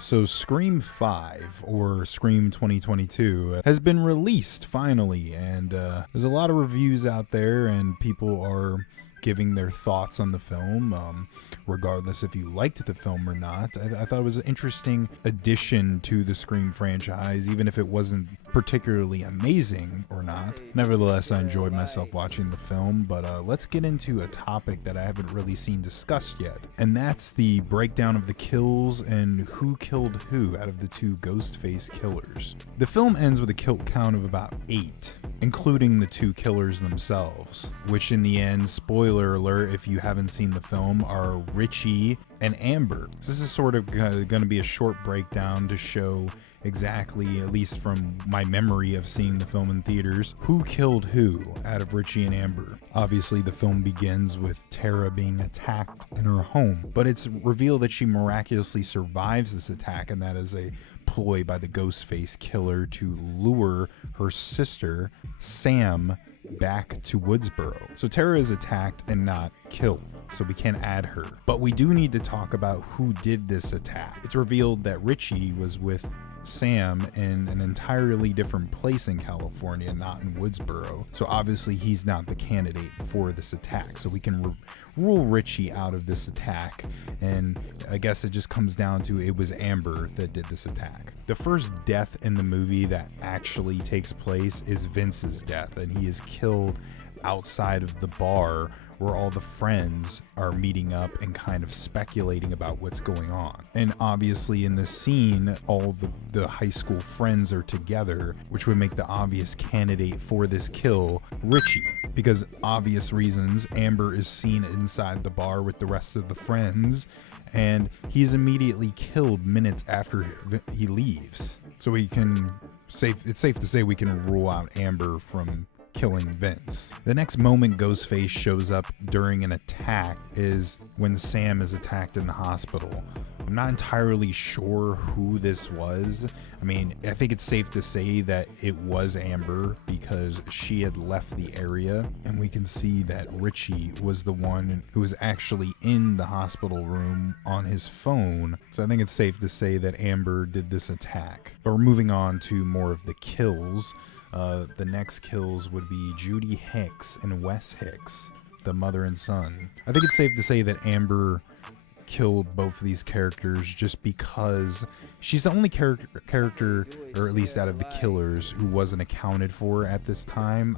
So Scream 5, or Scream 2022, has been released finally, and there's a lot of reviews out there, and people are giving their thoughts on the film, regardless if you liked the film or not. I thought it was an interesting addition to the Scream franchise, even if it wasn't particularly amazing or not. Nevertheless, I enjoyed myself watching the film, but let's get into a topic that I haven't really seen discussed yet, and that's the breakdown of the kills and who killed who out of the two Ghostface killers. The film ends with a kill count of about 8, including the two killers themselves, which in the end, spoiler alert if you haven't seen the film, are Richie and Amber. So this is sort of going to be a short breakdown to show exactly, at least from my memory of seeing the film in theaters, who killed who out of Richie and Amber. Obviously, the film begins with Tara being attacked in her home, but it's revealed that she miraculously survives this attack, and that is a ploy by the Ghostface killer to lure her sister, Sam, back to Woodsboro. So Tara is attacked and not killed, so we can't add her. But we do need to talk about who did this attack. It's revealed that Richie was with Sam in an entirely different place in California, not in Woodsboro. So obviously he's not the candidate for this attack. So we can rule Richie out of this attack. And I guess it just comes down to it was Amber that did this attack. The first death in the movie that actually takes place is Vince's death, and he is killed outside of the bar where all the friends are meeting up and kind of speculating about what's going on. And obviously in this scene, all the high school friends are together, which would make the obvious candidate for this kill Richie, because obvious reasons. Amber is seen inside the bar with the rest of the friends, and he's immediately killed minutes after he leaves. So it's safe to say we can rule out Amber from killing Vince. The next moment Ghostface shows up during an attack is when Sam is attacked in the hospital. I'm not entirely sure who this was. I mean, I think it's safe to say that it was Amber because she had left the area, and we can see that Richie was the one who was actually in the hospital room on his phone. So I think it's safe to say that Amber did this attack. But we're moving on to more of the kills. The next kills would be Judy Hicks and Wes Hicks, the mother and son. I think it's safe to say that Amber killed both of these characters just because she's the only character, or at least out of the killers, who wasn't accounted for at this time.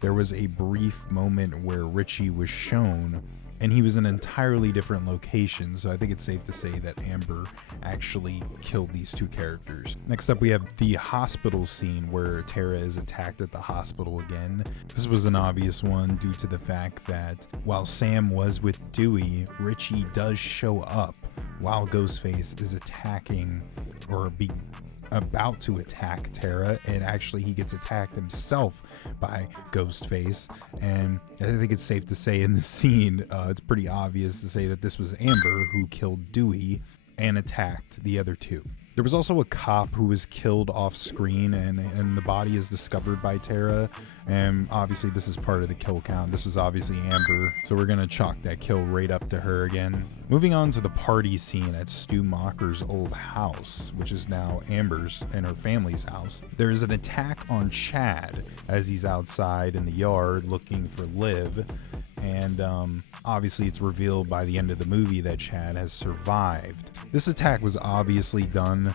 There was a brief moment where Richie was shown, and he was in an entirely different location, so I think it's safe to say that Amber actually killed these two characters. Next up, we have the hospital scene where Tara is attacked at the hospital again. This was an obvious one due to the fact that while Sam was with Dewey, Richie does show up while Ghostface is attacking or about to attack Tara, and actually he gets attacked himself by Ghostface. And I think it's safe to say in the scene, it's pretty obvious to say that this was Amber who killed Dewey and attacked the other two. There was also a cop who was killed off screen, and the body is discovered by Tara, and obviously this is part of the kill count. This was obviously Amber, so we're gonna chalk that kill right up to her again. Moving on to the party scene at Stu Macher's old house, which is now Amber's and her family's house. There is an attack on Chad as he's outside in the yard looking for Liv, and obviously it's revealed by the end of the movie that Chad has survived. This attack was obviously done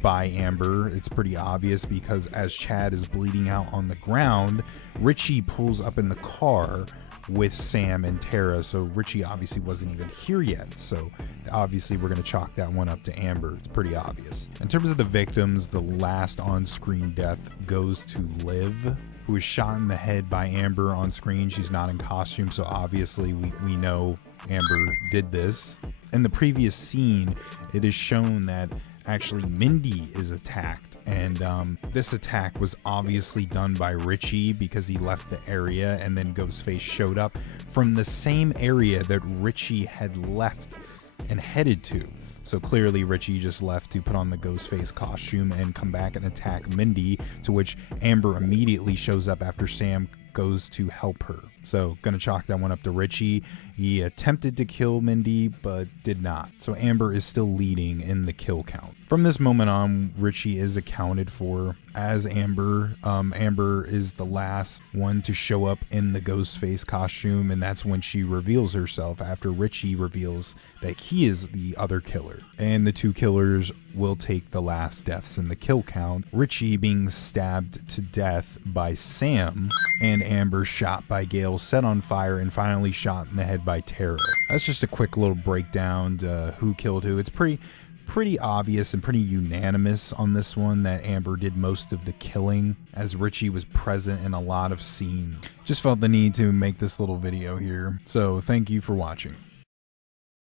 by Amber. It's pretty obvious because as Chad is bleeding out on the ground, Richie pulls up in the car with Sam and Tara, so Richie obviously wasn't even here yet, so obviously we're going to chalk that one up to Amber. It's pretty obvious. In terms of the victims, the last on-screen death goes to Liv, who was shot in the head by Amber on screen. She's not in costume, so obviously we know Amber did this. In the previous scene, it is shown that actually Mindy is attacked, and this attack was obviously done by Richie because he left the area, and then Ghostface showed up from the same area that Richie had left and headed to. So clearly Richie just left to put on the Ghostface costume and come back and attack Mindy, to which Amber immediately shows up after Sam goes to help her. So gonna chalk that one up to Richie. He attempted to kill Mindy, but did not. So Amber is still leading in the kill count. From this moment on, Richie is accounted for as Amber. Amber is the last one to show up in the Ghostface costume, and that's when she reveals herself after Richie reveals that he is the other killer. And the two killers will take the last deaths in the kill count. Richie being stabbed to death by Sam, and Amber shot by Gale, set on fire, and finally shot in the head by Tara. That's just a quick little breakdown to who killed who. It's pretty obvious and pretty unanimous on this one that Amber did most of the killing, as Richie was present in a lot of scenes. Just felt the need to make this little video here. So thank you for watching.